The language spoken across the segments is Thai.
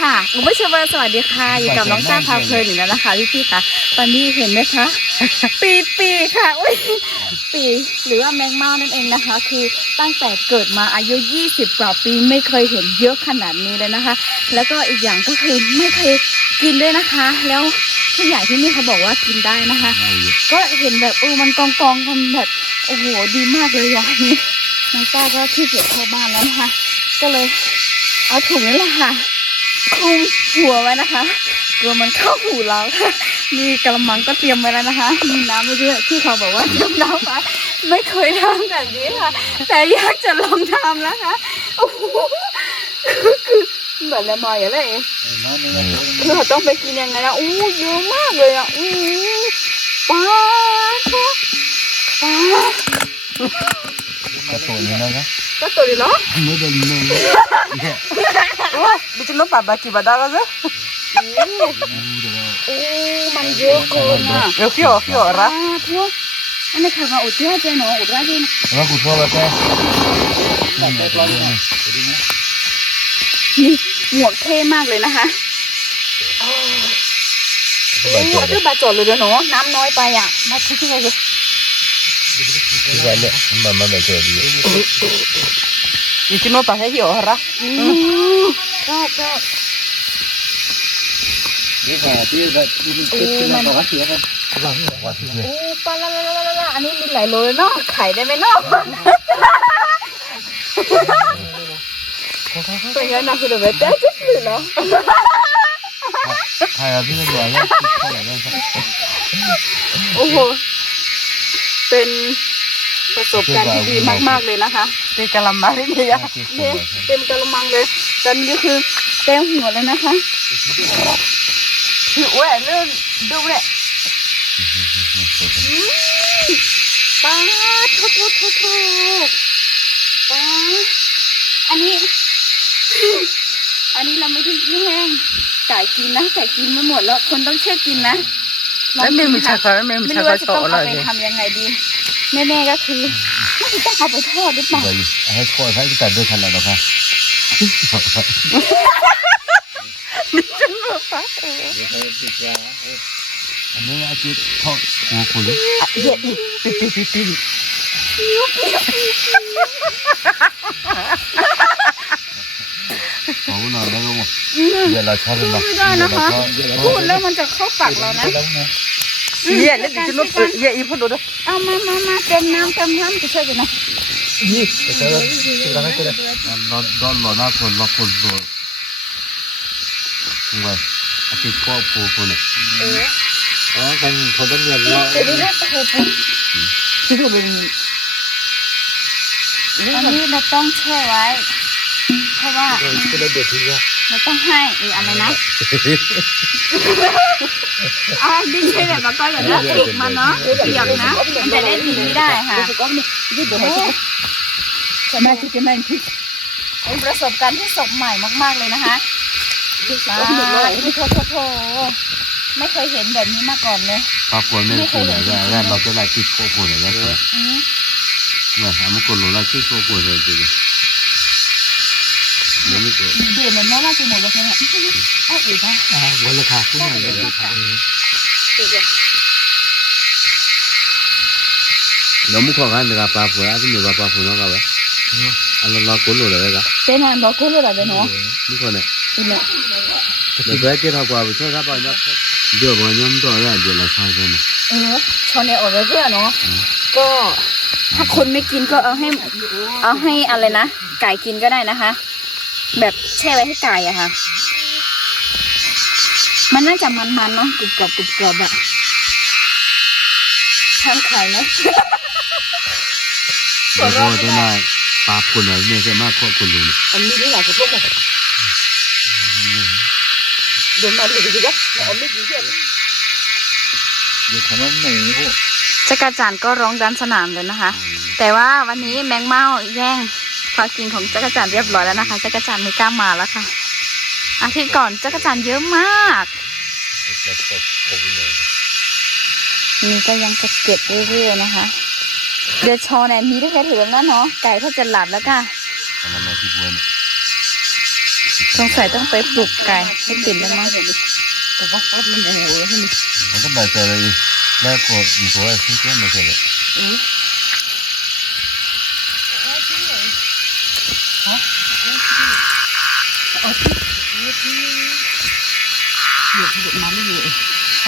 ค่ะคุณผู้ชมสวัสดีค่ะ อยู่กับน้องจ้าพาเพลินอีกแล้วนะคะพี่พี่ๆค่ะ ตอนนี้เห็นไหมคะ ปีปีค่ะอุ้ยปีหรือว่าแมงเม่านั่นเองนะคะ คือตั้งแต่เกิดมาอายุ 20 กว่าปีไม่เคยเห็นเยอะขนาดนี้เลยนะคะ แล้วก็อีกอย่างก็คือไม่เคยกินด้วยนะคะ แล้วผู้ใหญ่ที่นี่เขาบอกว่ากินได้นะคะ ก็เห็นแบบเออมันกองกองๆกันแบบโอ้โหดีมากเลยอย่างนี้น้องต้าก็ขี้เกียจเข้าบ้านแล้วนะคะ ก็เลยเอาถุงนี่แหละค่ะ คลุมหัวไว้นะคะกลัวมันเข้าหูเราค่ะมีกระมังก็เตรียมไว้แล้วนะคะ มีน้ำไว้ด้วยที่เขาบอกว่าเตรียมน้ำไว้ไม่เคยทำแบบนี้ค่ะ แต่อยากจะลองทำแล้วค่ะโอ้โหคือเหมือนละมอยอะไรเองคือเขาต้องไปกินยังไงนะอู้เยอะมากเลยอะอู้ป้าป้า Katanya naga. ก็ตัวดีเหรอ Ano da no. Yeah. Bikin lupa baki badara ze. โอ้มันเยอะเกินอะ Yo fio fio อ่า ra. ทั่วอันนี้ค่ะมาอุดเที่ยวเจนอุดราดิน Apa ku tua bata? นี่หมวกเท่มากเลยนะคะโอ้โหคือบาดจดเลยเดี๋ยวหนูน้ำน้อยไปอะมาที่ที่เลย Kita lihat mama baca dia. Bikin lupa he fio ra. อืมชอบชอบ Dia kan dia dah dia man. apa kasih kan. Apa sih dia? โอ้ปลาละละละละละอันนี้มีหลายโลเลยเนาะไข่ได้ไหมเนาะเป็นไงนะคือเดี๋ยวไปเต้นจะสื่อเหรอ Hai abi ni dia kan. Kita kan. โอ้โหเป็น ประสบการณ์ที่ดีมากๆเลยนะคะ Ti calamari ni ya. เนี่ยเต็มกระมังเลยตอนนี้คือเต็มหัวเลยนะคะ Ti we le do le. อืมป้าดโทษโทษโทษโทษป้าดอันนี้ อันนี้เราไม่ได้แห้งไก่กินนะไก่กินไม่หมดแล้วคนต้องช่วยกินนะลองแล้วกิมีนมีค่ะชาคาไม่มีไม่ชารู้คาว่าจะโตต้องอะไรเอาไปเนี่ยทำยังไงดี แน่ๆก็คือน่าจะต้องเอาไปทอดหรือเปล่า Baik. Hai kau saya kita ada kan dah kan. อันนี้อาชีพทอดหัวคุณเยอีปิปิปิปิขอบคุณนะแล้วก็ว่าอืมเดี๋ยวเราชอบเลยไม่ได้นะคะ พูดแล้วมันจะเข้าปากเรานะเยเล่นบิ kin lupa เยอีพูดดูด้วย เอามามามาเต็มน้ำเต็มน้ำจะช่วยกันนะเราดอนหล่อหน้าคนล็อกคนตัวไว้อาชีพครอบครัวคนเนี่ยเอออ๋อกันคนต้องเรียนเราเดี๋ยวนี้นะโอ้โหปุ๊บที่ดูเป็นอันนี้เราต้องแช่ไว้ เพราะว่าก็เลยเด็ดทีว่าเราต้องให้เอออะไรนะอ่าดิ้นใช่แบบก็อย่างนี้ปลุกมันเนาะเปียกนะมันจะได้ดิ้นไม่ได้ค่ะจะมาที่จะมาที่เป็นประสบการณ์ที่สดใหม่มาก ๆเลยนะคะมาโทษโทษโทไม่เคยเห็นแบบนี้มาก่อนเลยครอบครัวไม่ได้คนไหนได้แล้วเราจะได้ที่ครอบครัวไหนได้คนอืมเนี่ยอามุคนรู้แล้วที่ครอบครัวไหนจริง นี่ไม่เกิดเดือนแล้วน่าจะหมดแล้วใช่ไหมเอาอีกนะอ่าวันละค่ะคุณนายวันละค่ะอีกเลยเดี๋ยวมุขกันเดี๋ยวปลาผัวอาจจะมีปลาผัวน้องกันไหมอันนั้นเราคนรู้เลยครับเป็นอันดอกคุณอะไรเนาะมุขเนี่ยเนี่ยเดี๋ยวไปเกี่ยวกับว่าช่วยรับไปนะเดี๋ยววันย้ำต่อแล้วเดี๋ยวเราใช้กันนะเออชอนเนี่ยออกไปเพื่อเนาะก็ถ้าคนไม่กินก็เอาให้ เอาให้อะไรนะไก่กินก็ได้นะคะ แบบแช่ไว้ให้ไก่อะค่ะ มันน่าจะมันๆเนาะกรุบกรอบกรุบกรอบอะทำขายไหมเดี๋ยวพอจะได้ปลาคนไหนเนี่ยจะมากกว่าคนรู้เนี่ยอันนี้นี่หลายคนลูกเดินมาดูดิจ้ะเอาไม่ดีเที่ยวเดี๋ยวขนมไหนพวกจักรจันทร์ก็ร้องดันสนามเลยนะคะ แต่ว่าวันนี้แมงเม่าแย่ง ความกินของจักรจันทร์เรียบร้อยแล้วนะคะจักรจันทร์ไม่กล้ามาแล้วค่ะ อาทิตย์ก่อนจักรจันทร์เยอะมากนี่ก็ยังจะเก็บเรื่อยๆนะคะเดี๋ยวชอเนี่ยมีได้แค่ถือแล้วนะเนาะไก่ถ้าจะหลับแล้วค่ะทำอะไรที่บ้านเนี่ยสงสัยต้องไปปลุกไก่ให้ตื่นแล้วมั้งแต่ว่าเขาเป็นแนวให้มันมันก็แบบอะไรแล้วก็มีตัวอะไรที่เกี่ยวกับอะไรอยู่ที่มันไม่อยู่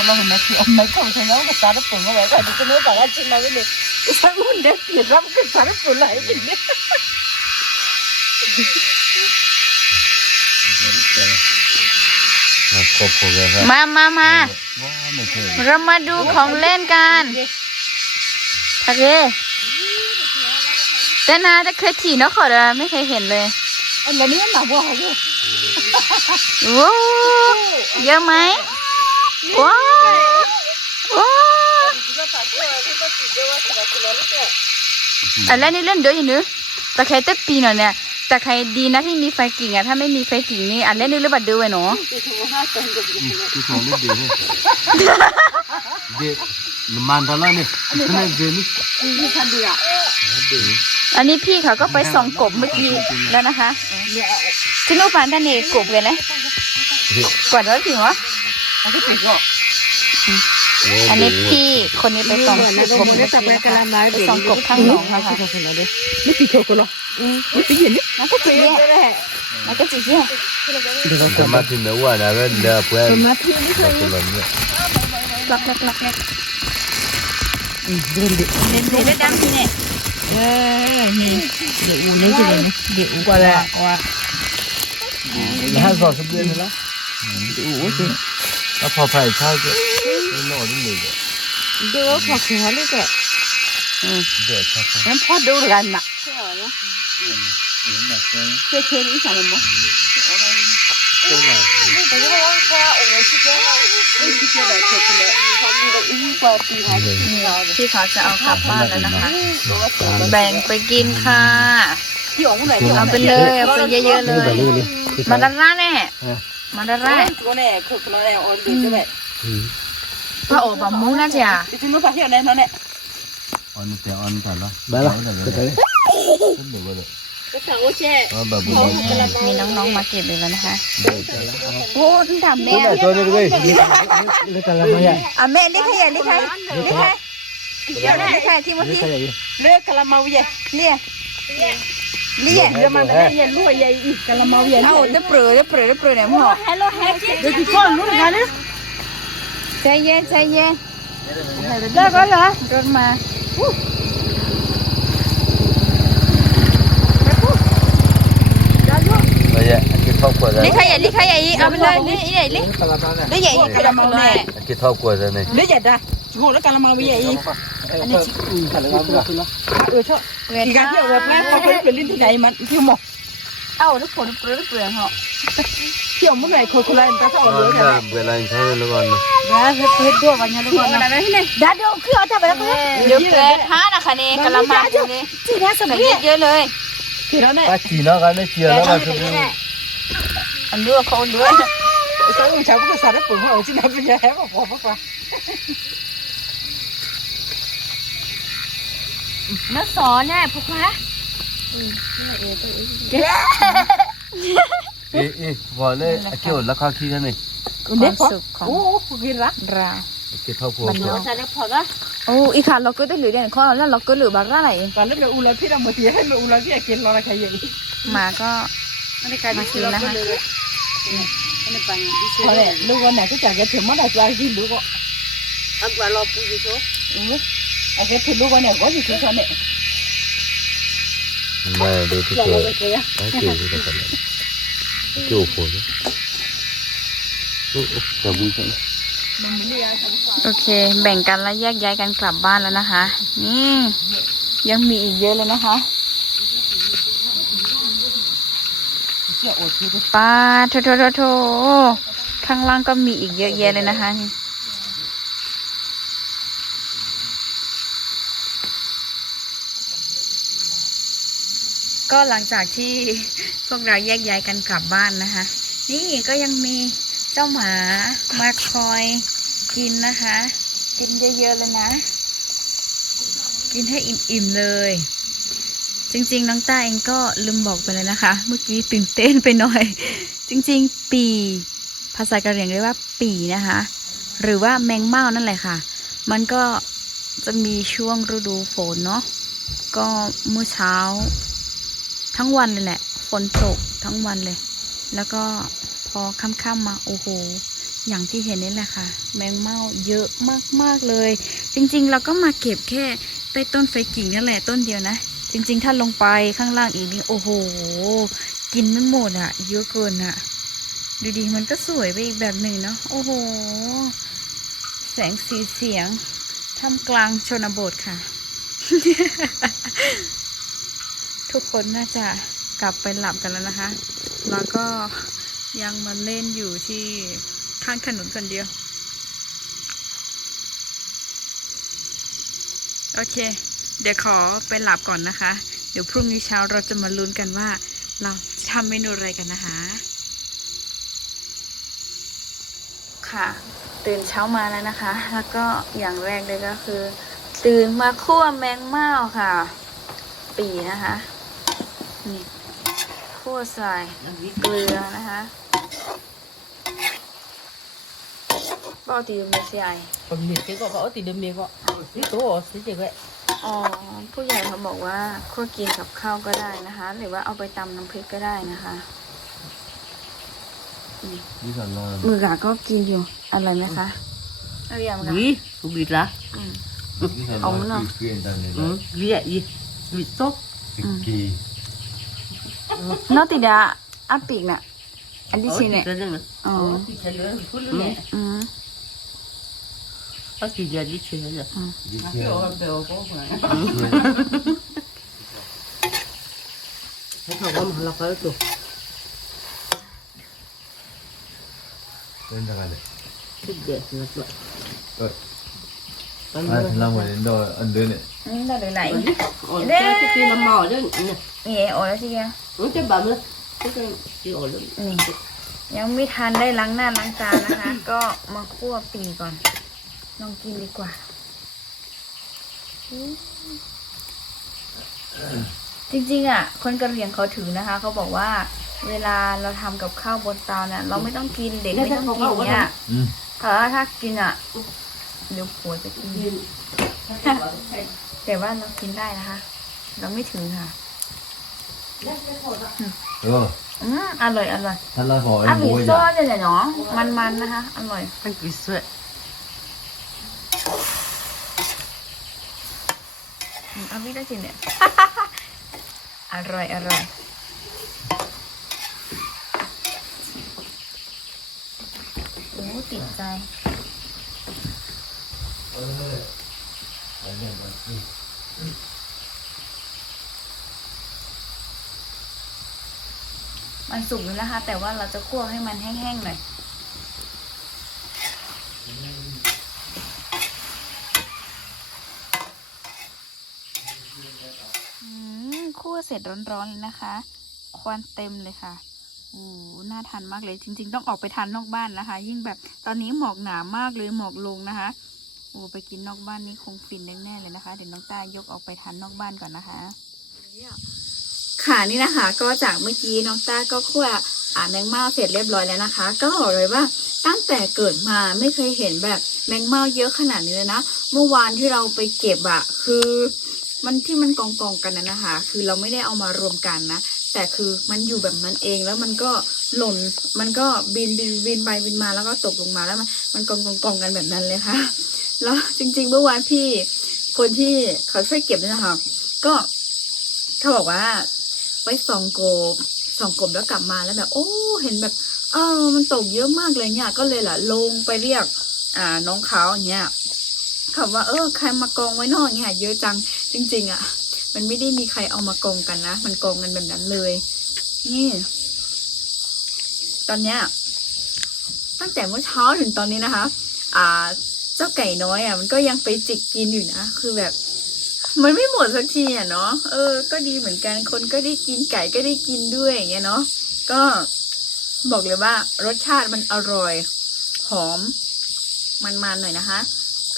เขาเราไม่ที่เอาไม่เข้าใช่ไหมก็สารปุ่นเอาไว้ก็จะไม่บอกว่าจริงนะไม่เนี่ยถ้ามันเด็กเปลี่ยนรับก็สารปุ่นเลยกินเนี่ยครบครบแล้วครับมามามาว้าไม่เคยเรามาดูของเล่นกันทะเลแต่นาจะเคยขี่นกเขาเลยไม่เคยเห็นเลยอันนี้หนาบัวเขาเลยว้าวเยอะไหม ว้าวว้าวอันแรกนี่เล่นเดี๋ยวอย่างนี้แต่ใครเต้ปีหน่อยเนี่ยแต่ใครดีนะที่มีไฟกิ่งอะถ้าไม่มีไฟกิ่งนี่อันเล่นนึกหรือเปล่าดูไว้เนาะที่ของเล่นดีเลยเด็กมันตลอดเนี่ยนี่เด็กนี่นี่คันเดียวเด็กอันนี้พี่เขาก็ไปส่องกบเมื่อกี้แล้วนะคะเนี่ยจิโนปันด้านนี้กบเลยนะกว่าร้อยผิววะ อันที่ปิดก็อันนี้พี่คนนี้ไปส่องกบนี่เมื่อนี่กี้จับไปนะกะคะลาไม้ไปส่องกบข้างหนองนะคะนี่ปีโชกุลนี่ปีเย็นนี่มันก็จีเนี่ยมันก็จีเนี่ยสมาธิเนี่ยว่านะเว้ยเดี๋ยวเพื่อนสมาธินี่ก็คนละเนี่ยหลักหลักหลักเนี่ยเดินดิเล่นเล่นดังที่เนี่ยเอ้ยนี่เดี๋ยวอูนี่จะเดี๋ยวเดี๋ยวอูกว่าแล้วว่าแล้วสอบสมเด็จแล้วอูสิ แล้วพอไปใช่ก็ไม่นอนนี่เลยเดี๋ยวพอแค่นี้ก็เด็กครับงั้นพอดูกันน่ะเคยเคยนี่สามมั้งพี่เขาจะเอากลับบ้านแล้วนะคะ แบ่งไปกินค่ะที่อ๋องไหนเอาไปเลยเอาไปเยอะๆเลย มาดาร่าแน่มาดาร่าก็เนี่ยคือคนละแน วออนดีใช่ไหมพระโอบามูน่าจะจริงๆรู้ป่ะที่อันนั้นเนี่ยออนแต่ออนแต่ละบ้าละก็ได้ขึ้นเดี๋ยวก็ได้ก็สั่งโอเช่อ๋อแบบบุญมีน้องๆมาเก็บเลยแล้วนะคะโอ้ที่ทำแม่ตัวนี้เลยอะแม่เรียกใครเรียกใครเรียกใครเรียกใครที่เมื่อกี้เลือกกะละเมาเย่เรียก เรียกเดี๋ยวมันได้เย็นรู้ว่าใหญ่อีกกะละเมาเย่เอาจะเปลือยจะเปลือยจะเปลือยเนี่ยพ่อเดี๋ยวที่ก้อนรู้กันนะใจเย็นใจเย็นเลิกแล้วเหรอรถมาไม่ใช่คิดเท่ากว่านี่ใครใหญ่นี่ใครใหญ่เอาไปเลยนี่ใหญ่นี่นี่ใหญ่กระมังแม่คิดเท่ากว่าจะเนี่ยเดี๋ยวใหญ่จ้ะงงแล้วกะละเมาใหญ่อีก อันนี้ชิคกี้พายเลยว่าเออชอบอีกการเที่ยวแบบนั้นเขาไปเปลี่ยนที่ไหนมันเที่ยวหมอกเอ้าทุกคนเปลือยเปลือยเหรอเที่ยวเมื่อไหร่คนคนละอันตเขาเอาเลยกันเวลาใช้แล้วกันนะเฮ็ดเฮ็ดด้วยวันนี้แล้วกันนะดาเดี๋ยวคือเอาแต่ไปแล้วกันเดี๋ยวเกิดท้านะคะนี่ยกะละมังนี่จีน่าสมัยเยอะเลยจีน่าเนี่ยจีน่ากันเนี่ยจีน่ากันเนี่ยอันเลือกเขาเลือก Ustaz macam apa kesana pun Macam nak punya apa-apa nó sò nè phục เอ๊ ê ê vợ này kêu là khó khi thế này ความสุขของโอ้กินละเราเก็บเท่าพวงมันเอาใจได้พอละโอ้อีขาเราก็ได้หรือเด่นข้อแล้วเราก็หรือบางไรแต่แล้วเราอุลาที่เราเมื่อที่ให้เราอุลาที่กินเราอะไรใหญ่มาก็มากินนะคะลูกวันไหนก็จะเก็บเถื่มาได้ใจกินดูก็อักว่าเราปูอยู่โช่ วที่กันเกี่ยวโผล่โอ้จะบุญกันโอเค แบ่งกันแล้วแยกย้ายกันกลับบ้านแล้วนะคะ นี่ ยังมีอีกเยอะเลยนะคะป้าโถโถโถโถข้างล่างก็มีอีกเยอะแยะเลยนะคะนี่ ก็หลังจากที่พวกเราแยกย้ายกันกลับบ้านนะคะ นี่ก็ยังมีเจ้าหมามาคอยกินนะคะ กินเยอะๆเลยนะ กินให้อิ่มๆเลย จริงๆ น้องต้าเองก็ลืมบอกไปเลยนะคะ เมื่อกี้ตื่นเต้นไปหน่อย จริงๆ ปีภาษากะเหรี่ยงเรียกว่าปีนะคะ หรือว่าแมงเม่านั่นแหละค่ะ มันก็จะมีช่วงฤดูฝนเนาะก็เมื่อเช้า ทั้งวันเลยแหละ ฝนตกทั้งวันเลย แล้วก็พอค่ำๆมาโอ้โห อย่างที่เห็นนี่แหละค่ะ แมงเม่าเยอะมากๆเลย จริงๆเราก็มาเก็บแค่ใต้ต้นไฟกิ่งนั่นแหละต้นเดียวนะ จริง ๆ ถ้าลงไปข้างล่างอีกนี่โอ้โห กินไม่หมดอะ่ะ เยอะเกินอะ่ะ ดูดีมันก็สวยไปอีกแบบหนึ่งเนาะโอ้โห แสงสีเสียงท่ามกลางชนบทค่ะ ทุกคนน่าจะกลับไปหลับกันแล้วนะคะ แล้วก็ยังมาเล่นอยู่ที่ข้างถนนคนเดียว โอเค เดี๋ยวขอไปหลับก่อนนะคะ เดี๋ยวพรุ่งนี้เช้าเราจะมาลุ้นกันว่า เราทำเมนูอะไรกันนะคะ ค่ะ ตื่นเช้ามาแล้วนะคะ แล้วก็อย่างแรกเลยก็คือ ตื่นมาคั่วแมงเม่าค่ะ ปีนะคะ นี่คั่วใส่เกลือนะคะเป้าตีเมสใหญ่ còn miệt cái gọi gõ thì đâm miệt gọi cái tổ ở thế vậy อ๋อผู้ใหญ่เขาบอกว่าคั่วกินกับข้าวก็ได้นะคะ หรือว่าเอาไปตำน้ำพริกก็ได้นะคะนี่สันนอนมือกะก็กินอยู่อร่อยไหมคะอร่อยไหมคะ gì cũng vịt lá อืมนี่สันนเอาอนมั้งเนอะเกลียนตันเลย ừ. gì vậy gì vịt tốt สิกีนอกติดาอาปีกน่ะอันที่ Ở ชิน thì เนี่ย cái này nè อ๋อ Ở thì cái nữa thì phút nữa nè อืม Ở thì giờ đi chơi rồi ดิเชีย Thế thôi con mà lọc cái tủ เป็นยังไงเลย Thích để lọc lại เออ Con อ่า đưa ทำเหมือนโดน อันเดินเนี่ยอืมได้เลยไหน Ở cái cái kia nó mò đấy nè นี่โอ้แล้วทีเดียว Nó cái bầm lên Cái cái cái ổ lên นี่ยังไม่ทันได้ล้างหน้าล้างตานะคะ ก็มาคั่วปีก่อนลองกินดีกว่าจริงๆอะ คนกะเหรี่ยงเขาถือนะคะ เขาบอกว่า เวลาเราทำกับข้าวบนเตาเนี่ยเราไม่ต้องกินเด็กไม่ต้องกินเนี่ยอืมเพราะว่าถ้ากินอะ เดี๋ยวผัวจะกินแต่ว่าเรากินได้นะคะ เราไม่ถือค่ะเอออืมอร่อยอร่อยท่านละขอไอ้อะหหมูมี่อซย่าอสเนี่ยเนาะมันๆนะคะอร่อย Anh cứ sweat อืมเอาพี่ได้กินเนี่ยอร่อยอร่อยโอ้ติดใจ มันสุกอยู่นะคะ แต่ว่าเราจะคั่วให้มันแห้งๆหน่อยคั่วเสร็จร้อนๆเลยนะคะ ควันเต็มเลยค่ะโอ้น่าทานมากเลย จริง ๆ ต้องออกไปทานนอกบ้านนะคะ ยิ่งแบบตอนนี้หมอกหนามากเลยหมอกลงนะคะ โอ้ไปกินนอกบ้านนี่คงฟินแน่ๆเลยนะคะ เดี๋ยวน้องต้ายกออกไปทานนอกบ้านก่อนนะคะ ค่ะนี่นะคะก็จากเมื่อกี้น้องต้าก็คั่วอาแมงเม่าเสร็จเรียบร้อยแล้วนะคะ ก็บอกเลยว่าตั้งแต่เกิดมาไม่เคยเห็นแบบแมงเม่าเยอะขนาดนี้เลยนะ เมื่อวานที่เราไปเก็บอะคือมันที่มันกองกองกันนะนะคะ คือเราไม่ได้เอามารวมกันนะ แต่คือมันอยู่แบบนั้นเองแล้วมันก็หล่น มันก็บินบินบินไปบินมาแล้วก็ตกลงมาแล้วมันมันกองกองกองกันแบบนั้นเลยค่ะ แล้วจริง ๆ เมื่อวานพี่คนที่เขาช่วยเก็บเนี่ยนะคะก็เขาบอกว่าไว้สองกบสองกบแล้วกลับมาแล้วแบบ โอ้ เห็นแบบเออมันตกเยอะมากเลยเนี่ยก็เลยล่ะ ลงไปเรียก อ่าน้องเขาอย่างเงี้ยเขาว่าเออใครมากองไว้นอกเนี่ยเยอะจังจริง ๆ อะ มันไม่ได้มีใครเอามากองกันนะมันกองกันแบบนั้นเลย นี่ ตอนเนี้ยตั้งแต่เมื่อเช้าถึงตอนนี้นะคะ อ่า จ้าไก่น้อยอะมันก็ยังไปจิกกินอยู่นะคือแบบ มันไม่หมดสักทีอะเนาะเออ ก็ดีเหมือนกันคนก็ได้กินไก่ก็ได้กินด้วยอย่างเงี้ยเนาะก็บอกเลยว่ารสชาติมันอร่อยหอมมันๆหน่อยนะคะ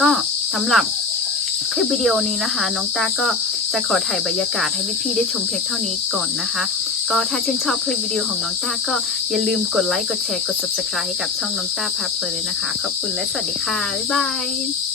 ก็สำหรับคลิปวิดีโอนี้นะคะ น้องต้าก็จะขอถ่ายบรรยากาศให้พี่ๆได้ชมเพียงเท่านี้ก่อนนะคะ ก็ถ้าชื่นชอบคลิปวิดีโอของน้องต้าก็อย่าลืมกดไลค์ กดแชร์ กด subscribe ให้กับช่องน้องต้าพาเพลินเลยนะคะ ขอบคุณและสวัสดีค่ะ บ๊ายบาย